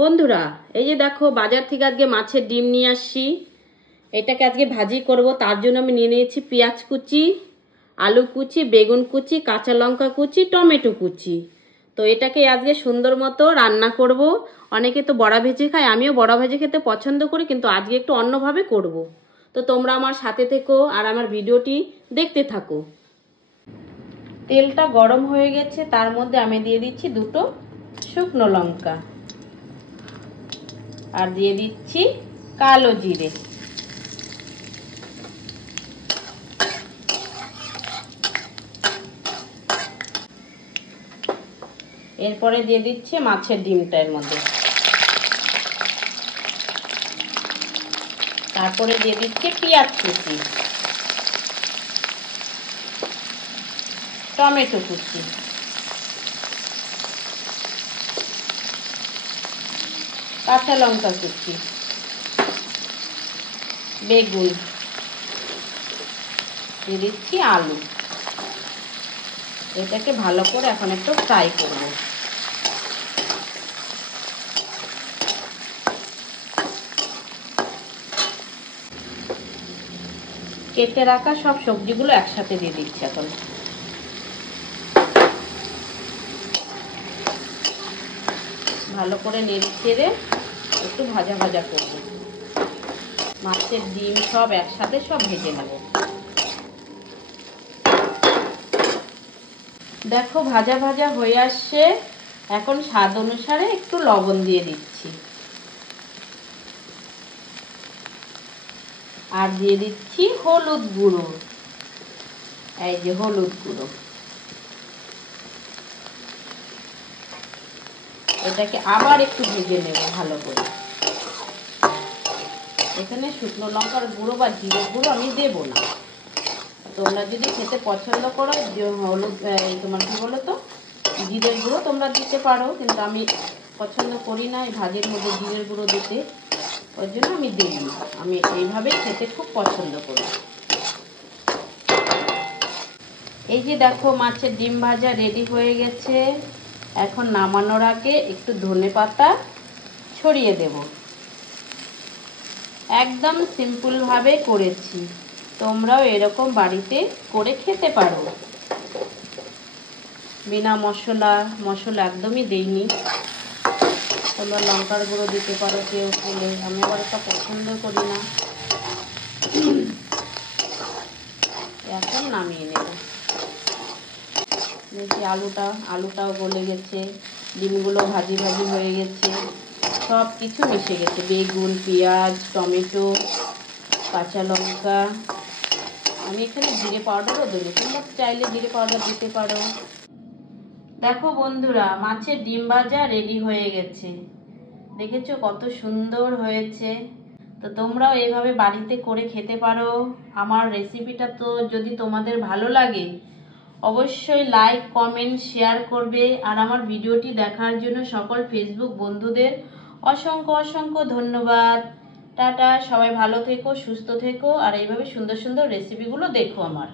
বন্ধুরা এই যে দেখো বাজার থেকে আজকে মাছের ডিম নিয়ে আসছি। এটাকে আজকে ভাজি করব। তার জন্য আমি নিয়ে নিয়েছি পেঁয়াজ কুচি, আলু কুচি, বেগুন কুচি, কাঁচা লঙ্কা কুচি, টমেটো কুচি। তো এটাকে আজকে সুন্দর মতো রান্না করব। অনেকে তো বড়া ভেজে খায়, আমিও বড়া ভেজে খেতে পছন্দ করি, কিন্তু আজকে একটু অন্যভাবে করব। তো তোমরা আমার সাথে থেকো আর আমার ভিডিওটি দেখতে থাকো। তেলটা গরম হয়ে গেছে, তার মধ্যে আমি দিয়ে দিচ্ছি দুটো শুকনো লঙ্কা আর দিয়ে দিচ্ছি কালো জিরে। এরপরে দিয়ে দিচ্ছি মাছের ডিমটা এর মধ্যে। তারপরে দিয়ে দিচ্ছি পেঁয়াজ কুচি, টমেটো কুচি, কাঁচা লঙ্কা কুচি, বেগুন, দিয়ে দিচ্ছি আলু। এটাকে ভালো করে এখন একটু ফ্রাই করব। কেটে রাখা সব সবজিগুলো একসাথে দিয়ে দিচ্ছি এখন। ভালো করে নেড়ে চেড়ে একটু ভাজা ভাজা করব। মাছের ডিম সব একসাথে সব ভেজে নেব। দেখো ভাজা ভাজা হয়ে আসছে। এখন স্বাদ অনুসারে একটু লবণ দিয়ে দিচ্ছি আর দিয়ে দিচ্ছি হলুদ গুঁড়ো। এই যে হলুদ গুঁড়ো। এটাকে আবার একটু ভেজে নেব ভালো করে। এখানে শুকনো লঙ্কার গুঁড়ো বা জিরে গুঁড়ো আমি দেবো না। তোমরা যদি খেতে পছন্দ করো হলুদ তোমার কি বলো তো জিরের গুঁড়ো তোমরা দিতে পারো, কিন্তু আমি পছন্দ করি না এই ভাজির মধ্যে জিরের গুঁড়ো দিতে, ওই জন্য আমি দিই না। আমি এইভাবেই খেতে খুব পছন্দ করি। এই যে দেখো মাছের ডিম ভাজা রেডি হয়ে গেছে। এখন নামানোর আগে একটু ধনেপাতা ছড়িয়ে দেব। একদম সিম্পলভাবে করেছি, তোমরাও এরকম বাড়িতে করে খেতে পারো। বিনা মশলা একদমই দেইনি। তোমরা লঙ্কার গুঁড়ো দিতে পারো কেউ খেলে, আমি আবার এটা পছন্দ করি না। এখন নামিয়ে নেব। দেখি আলুটাও গলে গেছে, ডিমগুলো ভাজি ভাজি হয়ে গেছে, সব কিছু মিশে গেছে। বেগুন, পেঁয়াজ, টমেটো, কাঁচা লঙ্কা। আমি এখানে জিরে পাউডারও দেবো, তোমরা চাইলে জিরে পাউডার দিতে পারো। দেখো বন্ধুরা মাছের ডিম ভাজা রেডি হয়ে গেছে। দেখেছো কত সুন্দর হয়েছে। তো তোমরাও এইভাবে বাড়িতে করে খেতে পারো। আমার রেসিপিটা তো যদি তোমাদের ভালো লাগে অবশ্যই লাইক, কমেন্ট, শেয়ার করবে। আর আমার ভিডিওটি দেখার জন্য সকল ফেসবুক বন্ধুদের অসংখ্য অসংখ্য ধন্যবাদ। টাটা, সবাই ভালো থেকো, সুস্থ থেকো, আর এইভাবে সুন্দর সুন্দর রেসিপিগুলো দেখো আমার।